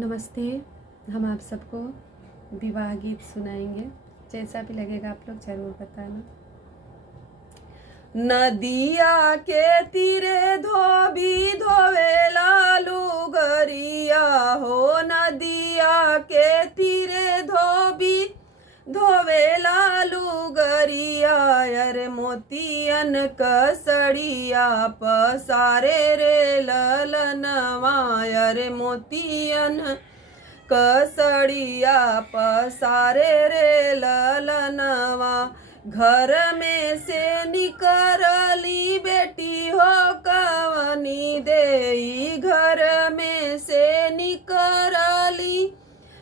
नमस्ते। हम आप सबको विवाह गीत सुनाएंगे। जैसा भी लगेगा आप लोग ज़रूर बताना। नदिया के तीरे धोबी धोवेला लुगरिया हो, नदिया के तीरे धोबी धोवेला लुगरिया, अरे मोतियन कसड़िया पसारे रे ललनवा, अरे मोतियन कसड़िया पसारे रे ललनवा। घर में से निकरली बेटी हो कवनी देई, घर में से निकरली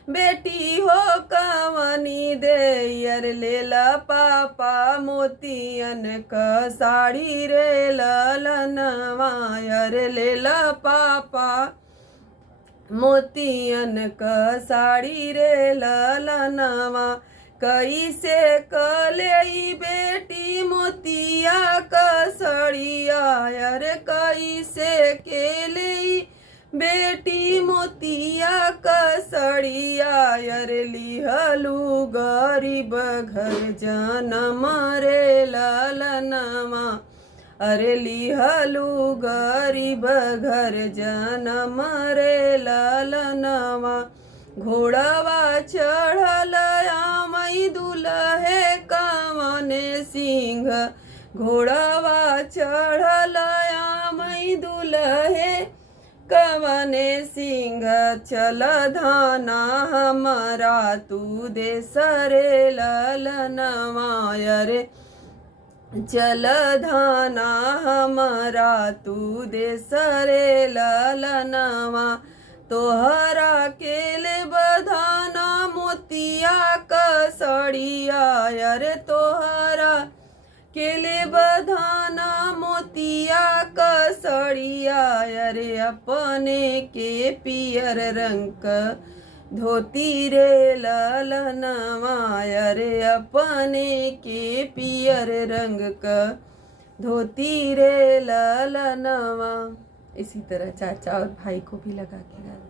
बेटी हो कवनी दे, अरे लेला पापा मोतियन क साड़ी रे ललनवा, अरे लेला पापा मोतियन क साड़ी रे ललनवा। कैसे कले बेटी मोतिया क सड़िया, अरे कैसे केले बेटी मोतिया कसड़िया, अरे लिहलू गरीब घर जनम रे ललनवा, अरे लिहलू गरीब घर जनम रे ललनवा। घोड़वा चढ़ल आमई दुल्हे कवने सिंह, घोड़वा चढ़ल आमई दुल्हे कवने सिंह, चल धाना हमारा तू दे सरे ललनवा, अरे चल धाना हमारा तू दे सरे ललनवा। तोहरा केले बधाना मोतिया कसड़िया, अरे तोहरा केले बधाना मोतिया कसड़िया, अरे अपने के पियर रंग क धोती रे ललनवा, अरे अपने के पियर रंग क धोती रे ललनवा। इसी तरह चाचा और भाई को भी लगा के गाना।